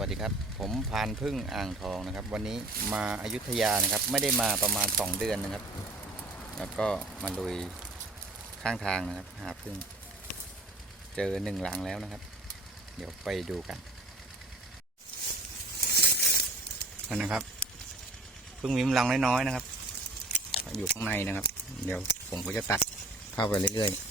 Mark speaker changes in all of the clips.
Speaker 1: วัสดีครับ ผมพานพึ่งอ่างทองนะครับ วันนี้มาอายุทยานะครับ ไม่ได้มาประมาณ 2 เดือนนะครับ แล้วก็มาลุยข้างทางนะครับ หาพึ่ง เจอหนึ่งหลังแล้วนะครับ เดี๋ยวไปดูกันนะครับพึ่งมีรังน้อยๆนะครับ อยู่ข้างในนะครับ เดี๋ยวผมก็จะตัดเข้าไปเรื่อยๆ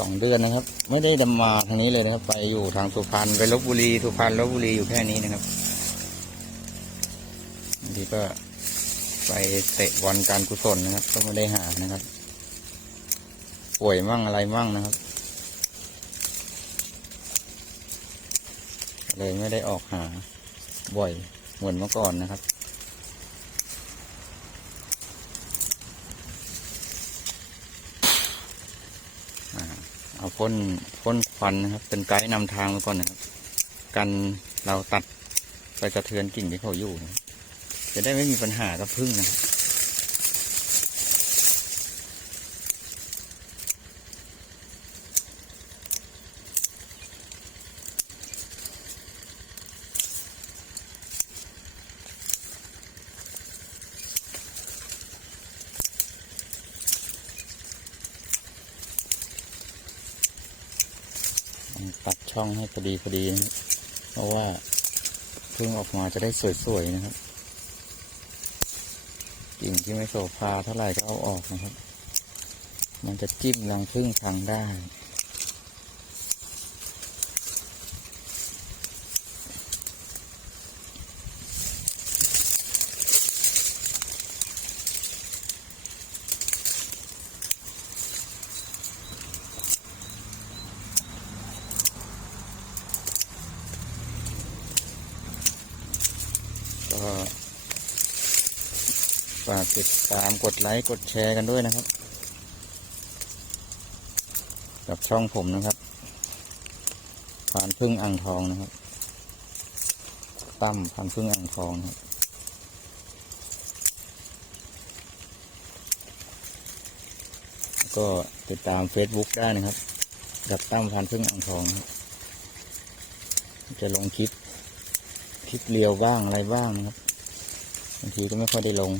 Speaker 1: สองเดือนนะครับ ไม่ได้ดำมาทางนี้เลยนะครับ ไปอยู่ทางสุพรรณไปลบบุรีสุพรรณลบบุรีอยู่แค่นี้นะครับบางทีก็ไปเตะบอลการกุศลนะครับ ก็ไม่ได้หานะครับ ป่วยมั่งอะไรมั่งนะครับ เลยไม่ได้ออกหาบ่อยเหมือนเมื่อก่อนนะครับ อ่าเอา พ่นพ่นควันนะครับ เป็นไกด์นำทางไว้ก่อนนะครับ กันเราตัดไปกระเทือนกิ่งที่เขาอยู่นะจะได้ไม่มีปัญหากับพึ่งนะครับ ตัด ช่องให้พอดีพอดีนะเพราะว่าพึ่งออกมาจะได้สวยๆนะครับกิ่งที่ไม่โสภาเท่าไหร่ก็เอาออกนะครับ มันจะจิ้มรังพึ่งพังได้ ติดตามกดไลค์กดแชร์กันด้วยนะครับ กับช่องผมนะครับพานพึ่งอ่างทองนะครับ ตั้มพานพึ่งอ่างทองนะครับก็ติดตาม Facebook ได้นะครับ กับตั้มพานพึ่งอ่างทองนะครับจะลงคลิป คลิปเรียวบ้างอะไรบ้างนะครับบางทีก็ไม่ค่อยได้ลง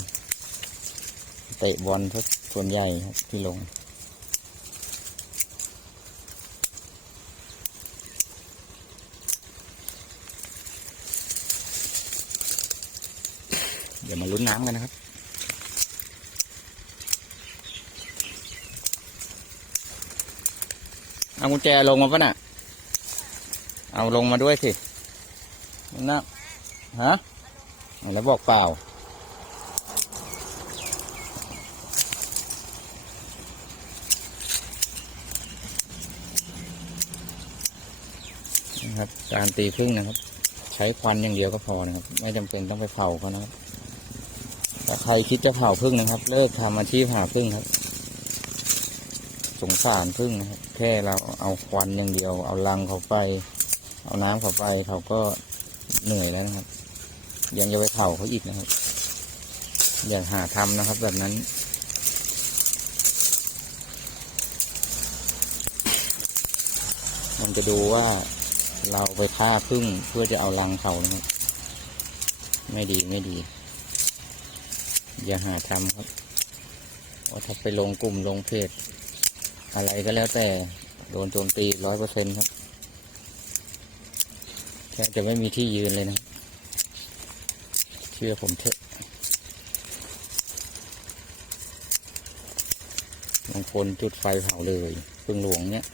Speaker 1: เตะบอลทุกส่วนใหญ่ครับที่ลง เดี๋ยวมาลุ้นน้ำกันนะครับเอากุญแจลงมาปะน่ะ เอาลงมาด้วยสินะฮะ แล้วบอกเปล่า นะครับ การตีพึ่งนะครับ ใช้ควันอย่างเดียวก็พอนะครับ ไม่จำเป็นต้องไปเผาเขานะครับถ้าใครคิดจะเผาพึ่งนะครับ เลิกทำอาชีพหาพึ่งครับ สงสารพึ่งนะครับ แค่เราเอาควันอย่างเดียว เอารังเขาไป เอาน้ำเขาไปเขาก็เหนื่อยแล้วนะครับ ยังจะไปเผาเขาอีกนะครับ อย่าหาทำนะครับ แบบนั้นมันจะดูว่า เราไปฆ่าพึ่งเพื่อจะเอารังเขานะครับ ไม่ดีไม่ดี อย่าหาทำครับว่าถ้าไปลงกลุ่มลงเพจอะไรก็แล้วแต่โดนโจมตีร้อยเปอร์เซ็นต์ครับแทบจะไม่มีที่ยืนเลยนะ เชื่อผมเถอะบางคนจุดไฟเผาเลยพึ่งหลวงเนี่ย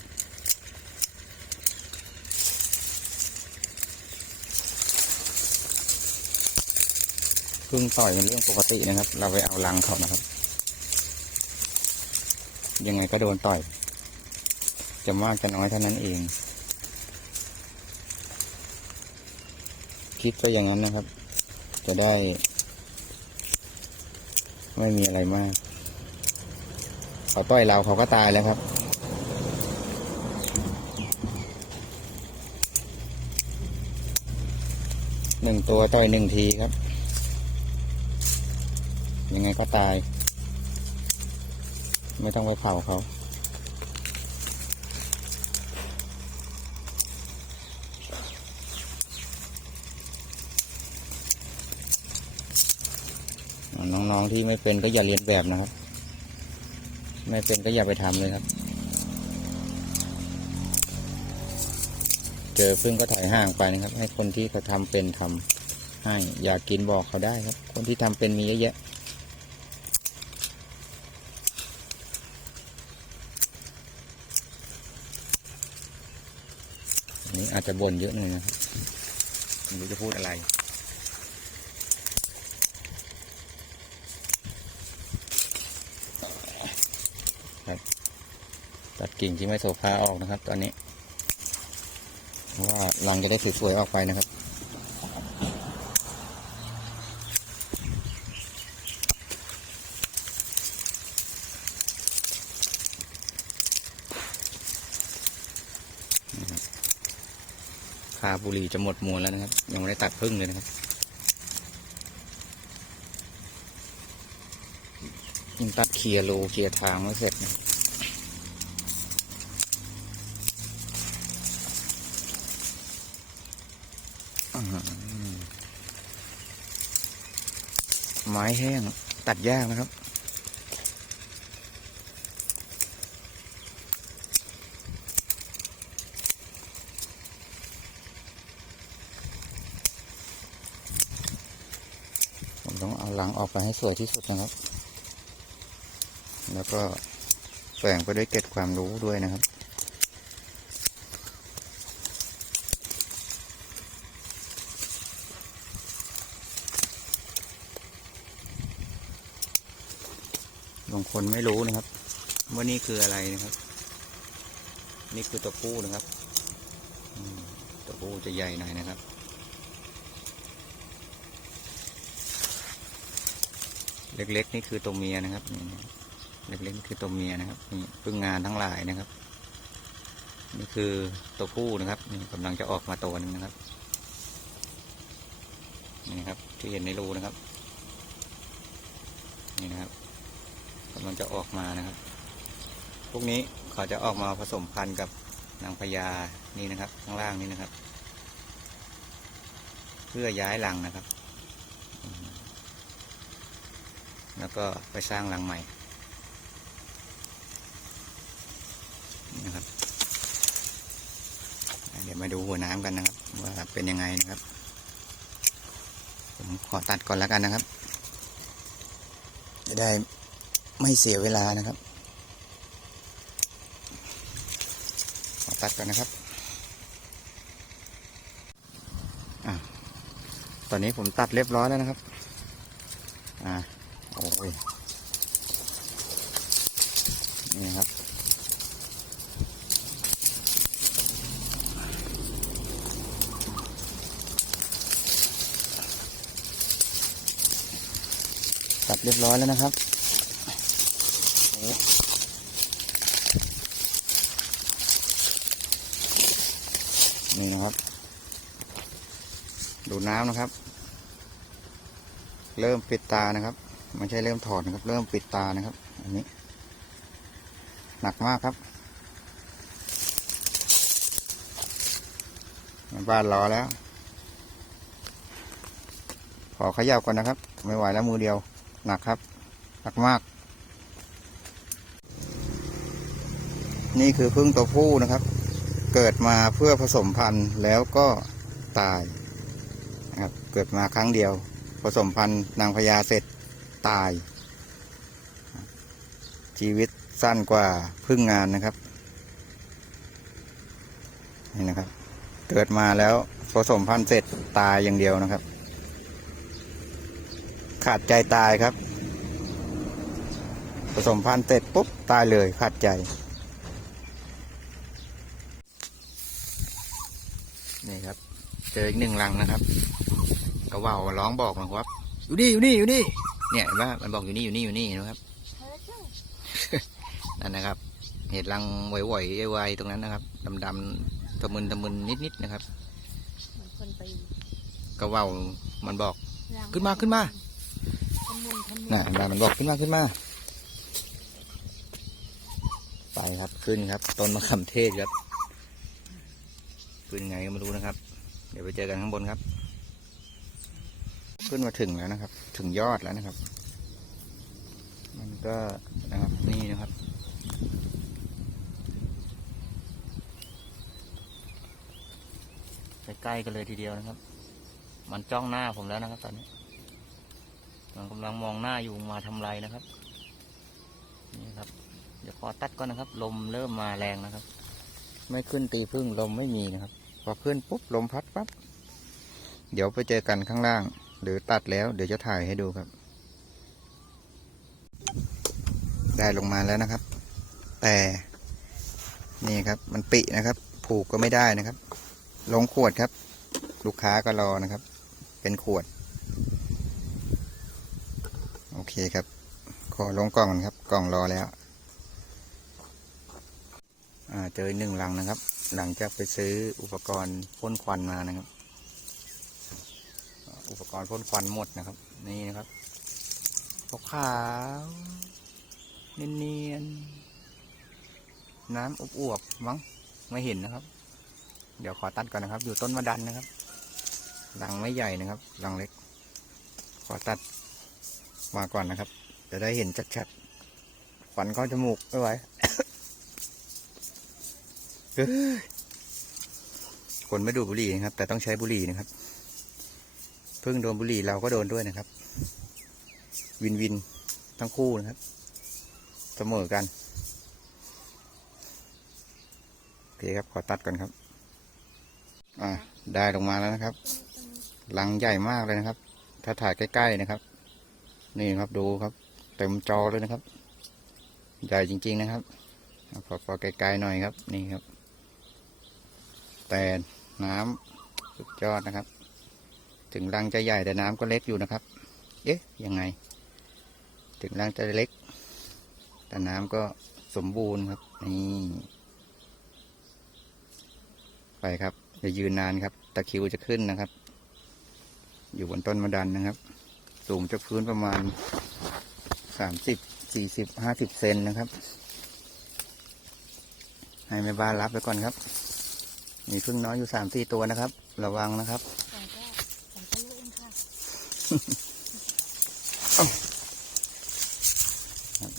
Speaker 1: พึ่งต่อยเป็นเรื่องปกตินะครับ เราไปเอารังเขานะครับ ยังไงก็โดนต่อย จะมากจะน้อยเท่านั้นเอง คิดก็อย่างนั้นนะครับ จะได้ ไม่มีอะไรมากเขาต่อยเราเขาก็ตายแล้วครับหนึ่งตัวต่อยหนึ่งทีครับ ก็ตาย ไม่ต้องไปเผาเขาน้องๆที่ไม่เป็นก็อย่าเรียนแบบนะครับ ไม่เป็นก็อย่าไปทำเลยครับ เจอพึ่งก็ถ่ายห่างไปนะครับ ให้คนที่เขาทำเป็นทำให้ อยากกินบอกเขาได้ครับ คนที่ทำเป็นมีเยอะแยะ อันนี้อาจจะบ่นเยอะหน่อยนะครับไม่รู้จะพูดอะไร ตัดกิ่งที่ไม่โซฟาออกนะครับ ตอนนี้เพราะว่ารังจะได้สวยๆออกไปนะครับาบุรีจะหมดมวลแล้วนะครับ ยังไม่ได้ตัดพึ่งเลยนะครับยังตัดเคลียร์โลเคลียร์ทางไม่เสร็จนะไม้แห้งตัดยากนะครับ ผมต้องเอา หลังออกไปให้สวยที่สุดนะครับ แล้วก็แฝงไปด้วยเก็ดความรู้ด้วยนะครับ บางคนไม่รู้นะครับ ว่านี่คืออะไรนะครับ นี่คือตัวผู้นะครับ ตัวผู้จะใหญ่หน่อยนะครับ เล็กๆ นี่คือตัวเมียนะครับนี่เล็กๆนี่คือตัวเมียนะครับนี่พึ่งงานทั้งหลายนะครับ นี่คือตัวผู้นะครับนี่กำลังจะออกมาตัวหนึงนะครับนี่ครับที่เห็นในรูนะครับ นี่นะครับกำลังจะออกมานะครับ พวกนี้เขาจะออกมาผสมพันธุ์กับนางพญานี่นะครับ ข้างล่างนี่นะครับ เพื่อย้ายรังนะครับ แล้วก็ไปสร้างรังใหม่นะครับเดี๋ยวมาดูหัวน้ำกันนะครับ ว่าเป็นยังไงนะครับ ผมขอตัดก่อนแล้วกันนะครับ จะได้ไม่เสียเวลานะครับ ขอตัดก่อนนะครับอะตอนนี้ผมตัดเรียบร้อยแล้วนะครับ อ่า โอ้ยนี่ครับตัดเรียบร้อยแล้วนะครับนี่นะครับ ดูน้ำนะครับ เริ่มปิดตานะครับ ไม่ใช่เริ่มถอดนะครับ เริ่มปิดตานะครับ อันนี้ หนักมากครับบ้านรอแล้ว ขอเขย่าก่อนนะครับ ไม่ไหวแล้วมือเดียว หนักครับ หนักมาก นี่คือพึ่งตัวผู้นะครับ เกิดมาเพื่อผสมพันธุ์แล้วก็ตายนะครับ เกิดมาครั้งเดียว ผสมพันธุ์นางพญาเสร็จ ตาย ชีวิตสั้นกว่าพึ่งงานนะครับ นี่นะครับ เกิดมาแล้วผสมพันธุ์เสร็จตายอย่างเดียวนะครับ ขาดใจตายครับ ผสมพันธุ์เสร็จปุ๊บตายเลยขาดใจ นี่ครับ เจออีกหนึ่งรังนะครับกระว่าวร้องบอกนะครับ อยู่นี่อยู่นี่อยู่นี่ เนี่ยเห็นว่ามันบอกอยู่นี่อยู่นี่อยู่นี่นะครับ นั่นนะครับ เห็ดรังไหวๆไวๆตรงนั้นนะครับดำๆตะมึนตะมึนนิดๆนะครับ
Speaker 2: เหมือนคนไป
Speaker 1: กระว่าวมันบอกขึ้นมาขึ้นมา
Speaker 2: ทำมุนทำมุน
Speaker 1: น่ะเห็นไหมมันบอกขึ้นมาขึ้นมาไปครับขึ้นครับต้นมะขามเทศครับขึ้นไงก็ไม่รู้นะครับ เดี๋ยวไปเจอกันข้างบนครับ ขึ้นมาถึงแล้วนะครับ ถึงยอดแล้วนะครับ มันก็นะครับนี่นะครับ ใกล้ๆกันเลยทีเดียวนะครับ มันจ้องหน้าผมแล้วนะครับ ตอนนี้ มันกำลังมองหน้าอยู่มาทำไรนะครับ นี่ครับ เดี๋ยวขอตัดก่อนนะครับ ลมเริ่มมาแรงนะครับ ไม่ขึ้นตีพึ่งลมไม่มีนะครับ พอขึ้นปุ๊บลมพัดปั๊บเดี๋ยวไปเจอกันข้างล่าง หรือตัดแล้ว เดี๋ยวจะถ่ายให้ดูครับ ได้ลงมาแล้วนะครับ แต่นี่ครับ มันปินะครับ ผูกก็ไม่ได้นะครับ ลงขวดครับ ลูกค้าก็รอนะครับ เป็นขวด โอเคครับ ขอลงกล่องครับ กล่องรอแล้วเจอหนึ่งลังนะครับ หลังจากไปซื้ออุปกรณ์พ่นควันมานะครับ อุปกรณ์พ่นควันหมดนะครับ นี่นะครับขาวๆเนียนๆน้ำอบอวบๆมั้งไม่เห็นนะครับ เดี๋ยวขอตัดก่อนนะครับ อยู่ต้นมะดันนะครับรังไม่ใหญ่นะครับรังเล็ก ขอตัดมาก่อนนะครับ จะได้เห็นชัดๆควันเข้าจมูกไม่ไหวคนไม่ดูบุหรี่นะครับ แต่ต้องใช้บุหรี่นะครับ พิ่งโดนบุหรี่เราก็โดนด้วยนะครับ วินวินทั้งคู่นะครับเสมอกันโอเคครับขอตัดก่อนครับ อ่าได้ลงมาแล้วนะครับลังใหญ่มากเลยนะครับ ถ้าถ่ายใกล้ๆนะครับ นี่ครับดูครับ เต็มจอเลยนะครับ ใหญ่จริง ๆนะครับเอาพอพอไกลๆหน่อยครับ นี่ครับ แต่น้ำสุดยอดนะครับ ถึงรังจะใหญ่แต่น้ำก็เล็กอยู่นะครับ เอ๊ะยังไง ถึงรังจะเล็ก แต่น้ำก็สมบูรณ์ครับนี่ไปครับอย่ายืนนานครับ ตะคิวจะขึ้นนะครับ อยู่บนต้นมะดันนะครับ สูงจากพื้นประมาณสามสิบสี่สิบห้าสิบเซนนะครับ ให้แม่บ้านรับไปก่อนครับ มีพึ่งน้อยอยู่สามสี่ตัวนะครับ ระวังนะครับ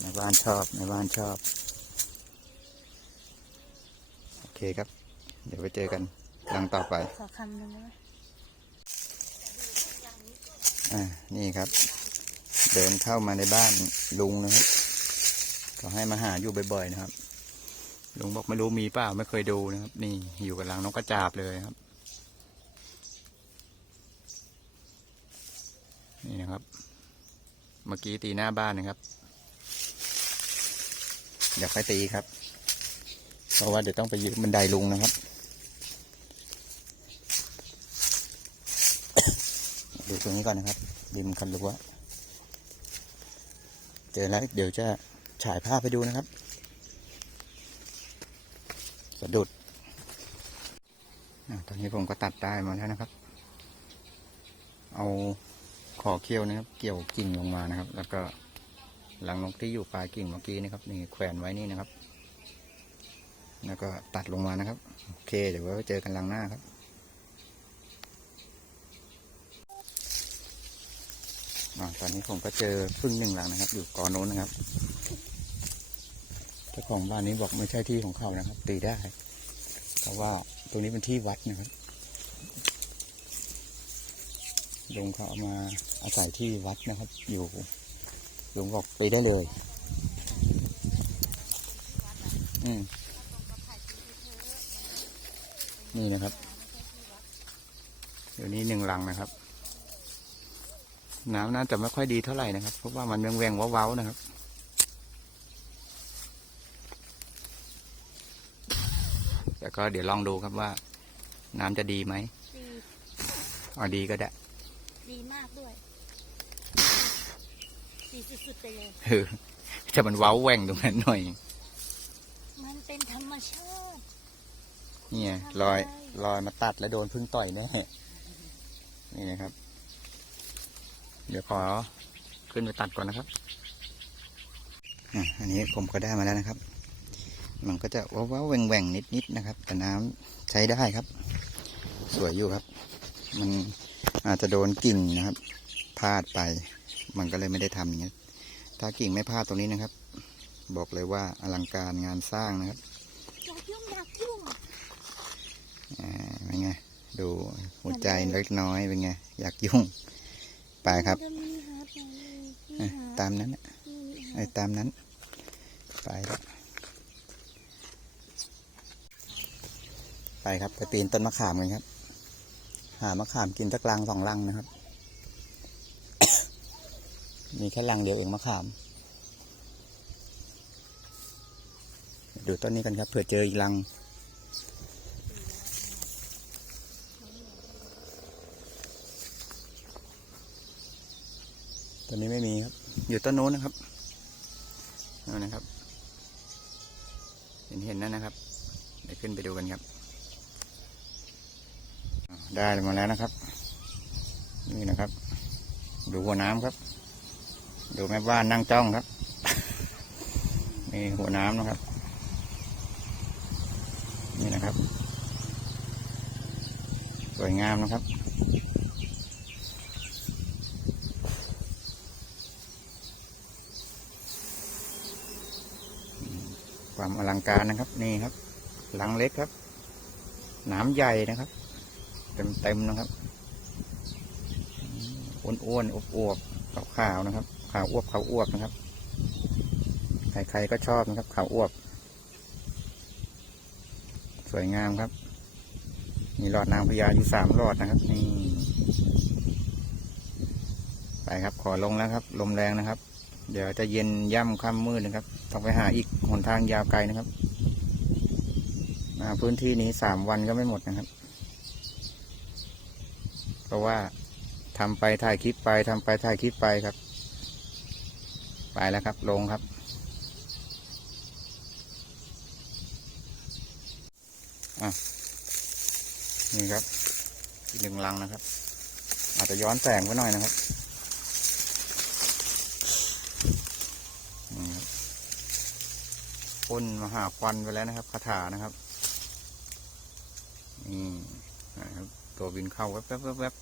Speaker 1: ในบ้านชอบในบ้านชอบ โอเคครับ เดี๋ยวไปเจอกันครั้งต่อไป
Speaker 2: ขอคำหนึ่งได้ไหม
Speaker 1: อ่า นี่ครับ เดินเข้ามาในบ้านลุงนะครับก็ให้มาหาอยู่บ่อยๆนะครับ ลุงบอกไม่รู้มีเปล่าไม่เคยดูนะครับ นี่อยู่กับรังนกกระจาบเลยครับ นี่นะครับ เมื่อกี้ตีหน้าบ้านนะครับเดี๋ยวค่อยตีครับ เพราะว่าเดี๋ยวต้องไปยืมบันไดลุงนะครับ ดูตรงนี้ก่อนนะครับริมคันรั้วเจอแล้วเดี๋ยวจะฉายภาพให้ดูนะครับ สะดุดตอนนี้ผมก็ตัดได้มาแล้วนะครับ เอา ขอเคี้ยวนะครับ เกี่ยวกิ่งลงมานะครับ แล้วก็หลังนกที่อยู่ปลายกิ่งเมื่อกี้นะครับ นี่แขวนไว้นี่นะครับ แล้วก็ตัดลงมานะครับ โอเค เดี๋ยวไว้เจอกันหลังหน้าครับอตอนนี้ผมก็เจอพึ่งหนึ่งหลังนะครับ อยู่กอโน้นนะครับเจ้าของบ้านนี้บอกไม่ใช่ที่ของเขานะครับ ตีได้ เพราะว่าตรงนี้เป็นที่วัดนะครับ ลุงเขาเอามาอาศัยที่วัดนะครับ อยู่ลุงบอกตีได้เลย อืมนี่นะครับเดี๋ยวนี้หนึ่งหลังนะครับ น้ำน่าจะไม่ค่อยดีเท่าไหร่นะครับ เพราะว่ามันแหวงๆว้าวๆนะครับแต่ก็เดี๋ยวลองดูครับว่า น้ำจะดีไหม
Speaker 2: ดี
Speaker 1: อ๋อดีก็ได้
Speaker 2: ดีมากด้วยดีสุดๆไปเลย
Speaker 1: เออแต่มันเว้าแหว่งตรงนั้นหน่อย
Speaker 2: มันเป็นธรรมชาติ
Speaker 1: นี่ไงลอยลอยมาตัดแล้วโดนพึ่งต่อยแน่นี่นะครับ เดี๋ยวขอขึ้นไปตัดก่อนนะครับอะอันนี้ผมก็ได้มาแล้วนะครับ มันก็จะว้าวๆแหว่งๆนิดๆนะครับ แต่น้ำใช้ได้ครับ สวยอยู่ครับ มัน อาจจะโดนกิ่งนะครับพลาดไป มันก็เลยไม่ได้ทำอย่างนี้ถ้ากิ่งไม่พลาดตรงนี้นะครับ บอกเลยว่าอลังการงานสร้างนะครับ
Speaker 2: อย่างอ่า
Speaker 1: เป็นไงดูหัวใจเล็กน้อยเป็นไงอยากยุ่งไปครับ
Speaker 2: ตา
Speaker 1: มนั้นนะ
Speaker 2: มี
Speaker 1: ไอ้ตามนั้น ไปแล้วไปครับไปปีนต้นมะขามกันครับ หามะขามกินสักลังสองลังนะครับ มีแค่ลังเดียวเองมะขาม ดูต้นนี้กันครับเผื่อเจออีกลังตัวนี้ไม่มีครับ อยู่ต้นโน้นนะครับนั่นนะครับ เห็นเห็นนั่นนะครับ เดี๋ยวขึ้นไปดูกันครับ ได้มาแล้วนะครับ นี่นะครับ ดูหัวน้ำครับ ดูแม่บ้านนั่งจ้องครับ นี่หัวน้ำนะครับ นี่นะครับ สวยงามนะครับความอลังการนะครับ นี่ครับ หลังเล็กครับหนามใหญ่นะครับ เต็มๆนะครับอ้วนๆอวบๆขาวๆนะครับขาวอ้วบขาวอ้วบนะครับใครๆก็ชอบนะครับขาวอ้วบ สวยงามครับ มีหลอดนางพญาอยู่สามหลอดนะครับนี่ไปครับ ขอลงแล้วครับ ลมแรงนะครับ เดี๋ยวจะเย็นย่ำค่ำมืดนะครับ ต้องไปหาอีกหนทางยาวไกลนะครับมาพื้นที่นี้สามวันก็ไม่หมดนะครับ เพราะว่าทำไปถ่ายคลิปไปทำไปถ่ายคลิปไปครับ ไปแล้วครับลงครับ อะนี่ครับอีกหนึ่งลังนะครับ อาจจะย้อนแสงไว้หน่อยนะครับพ่นมหาควันไปแล้วนะครับคาถานะครับนี่ ตัวบินเข้าแวบแวบแวบแวบ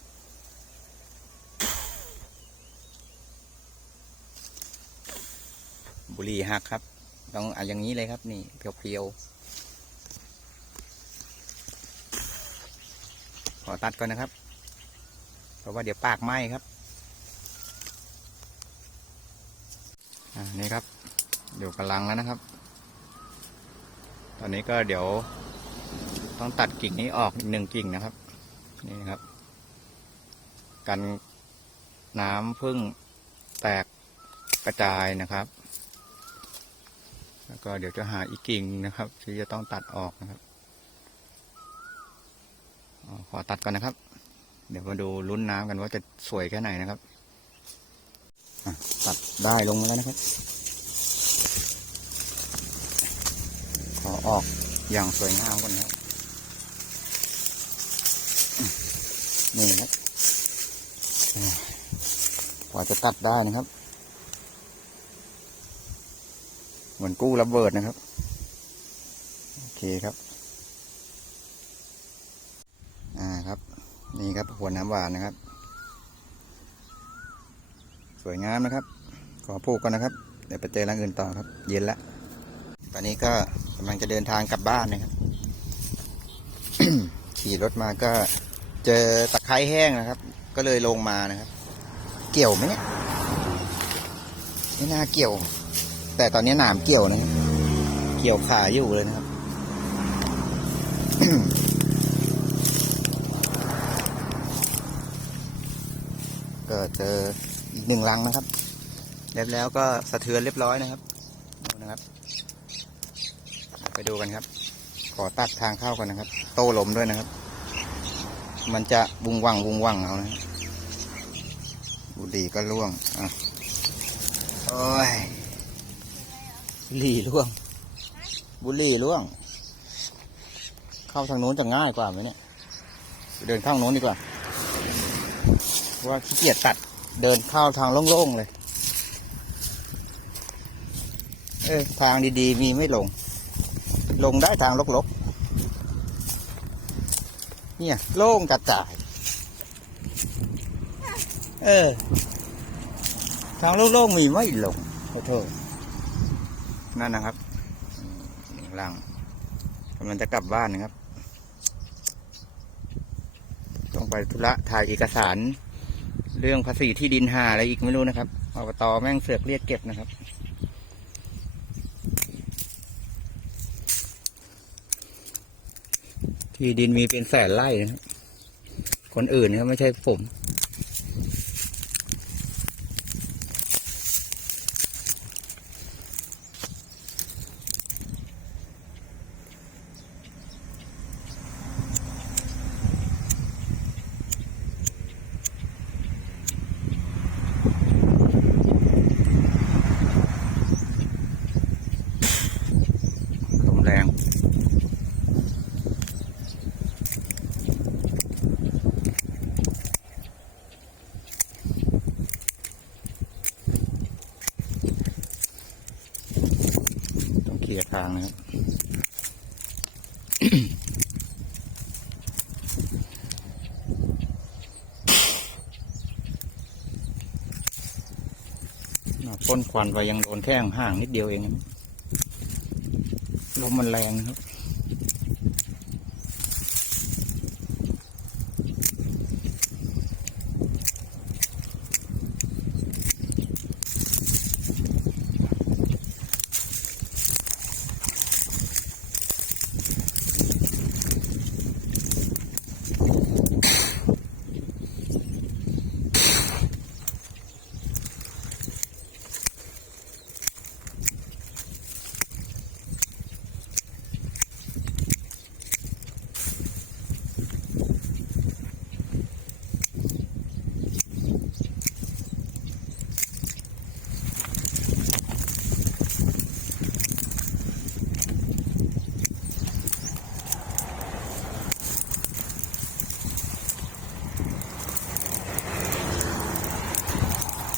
Speaker 1: บุหรี่หักครับ ต้องเอาอย่างนี้เลยครับ นี่เพียวๆขอตัดก่อนนะครับ เพราะว่าเดี๋ยวปากไหม้ครับอ่านี่ครับเดี๋ยวกำลังแล้วนะครับ ตอนนี้ก็เดี๋ยวต้องตัดกิ่งนี้ออกอีกหนึ่งกิ่งนะครับ นี่นะครับ กันน้ำพึ่งแตกกระจายนะครับ แล้วก็เดี๋ยวจะหาอีกกิ่งนะครับ ที่จะต้องตัดออกนะครับอขอตัดก่อนนะครับ เดี๋ยวมาดูลุ้นน้ำกันว่าจะสวยแค่ไหนนะครับตัดได้ลงมาแล้วนะครับ ขอออกอย่างสวยงามก่อนนะครับ นี่ครับกว่าจะตัดได้นะครับ เหมือนกู้ระเบิดนะครับ โอเคครับ อ่าครับ นี่ครับหัวน้ำหวานนะครับ สวยงามนะครับ ขอผูกก่อนนะครับ เดี๋ยวไปเจอรังอื่นต่อครับ เย็นแล้วตอนนี้ก็กำลังจะเดินทางกลับบ้านนะครับ ขี่รถมาก็ เจอตะไคร้แห้งนะครับ ก็เลยลงมานะครับ เกี่ยวไหมเนี่ยไม่น่าเกี่ยว แต่ตอนนี้หนามเกี่ยวนะเกี่ยวขาอยู่เลยนะครับก็เจออีกหนึ่งรังนะครับแล้วแล้วก็สะเทือนเรียบร้อยนะครับดูนะครับ ไปดูกันครับ ขอตัดทางเข้ากันนะครับ โต้ลมด้วยนะครับ มันจะบุงวังบุงวังเอานะบุหรี่ก็ร่วงอะโอ้ยบุหรี่ร่วง บุหรี่ร่วง เข้าทางโน้นจะง่ายกว่าไหมเนี่ยเดินข้างโน้นดีกว่าว่าขี้เกียจตัดเดินเข้าทางโล่งๆเลย เออทางดีๆมีไม่ลง ลงได้ทางลกๆ เนี่ยโล่งกระจาย เออ ทางโล่งๆมีไม่ลงโทษโทษนั่นนะครับหลังกำลังจะกลับบ้านนะครับ ต้องไปธุระถ่ายเอกสาร เรื่องภาษีที่ดินหาอะไรอีกไม่รู้นะครับอบตแม่งเสือกเรียกเก็บนะครับ ที่ดินมีเป็นแสนไร่นะคนอื่นเขาไม่ใช่ผม ลมแรง ต้องเคลียร์ ทางนะครับพ่นควันไปยังโดนแค่ห่างนิดเดียวเองลมมันแรงนะครับ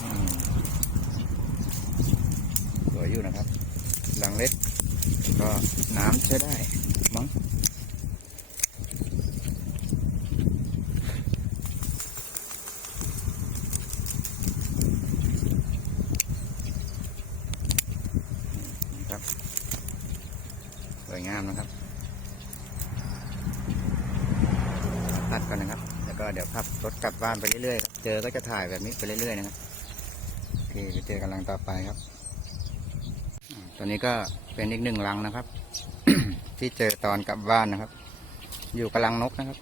Speaker 1: อืมสวยอยู่นะครับ หลังเล็ก ก็น้ำ ใช้ได้มั้งครับสวยงามนะครับ ตัดกันนะครับ แล้วก็เดี๋ยวขับรถกลับบ้านไปเรื่อยๆครับ เจอก็จะถ่ายแบบนี้ไปเรื่อยๆนะครับโอเคไปเจอกันลังต่อไปครับตัวนี้ก็เป็นอีกหนึ่งลังนะครับ ที่เจอตอนกลับบ้านนะครับ อยู่กับลังนกนะครับ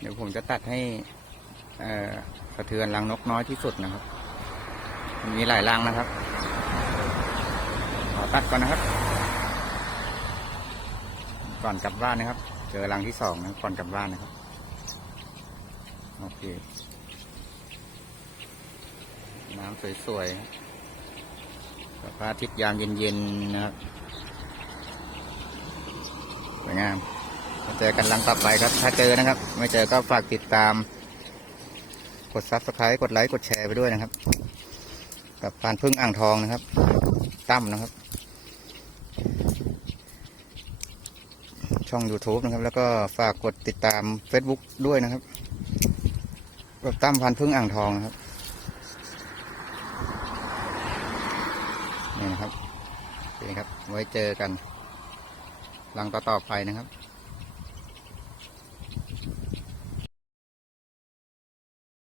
Speaker 1: เดี๋ยวผมจะตัดให้สะเทือนลังนกน้อยที่สุดนะครับ มีหลายลังนะครับ ขอตัดก่อนนะครับ ก่อนกลับบ้านนะครับ เจอลังที่สองนะก่อนกลับบ้านนะครับ โอเค น้ำสวยๆกับพระอาทิตย์ยามเย็นๆนะครับ วยงามมาเจอกันลังต่อไปครับ ถ้าเจอนะครับ ไม่เจอก็ฝากติดตาม กดซับสไครต์กดไลค์กดแชร์ไปด้วยนะครับ กับปานพึ่งอ่างทองนะครับ ตั้มนะครับ ช่อง YouTube นะครับ แล้วก็ฝากกดติดตาม Facebook ด้วยนะครับกับตั้มพันพึ่งอ่างทองนะครับนี่นะครับโอเครับ ไว้เจอกัน ลังต่อๆไปนะครับ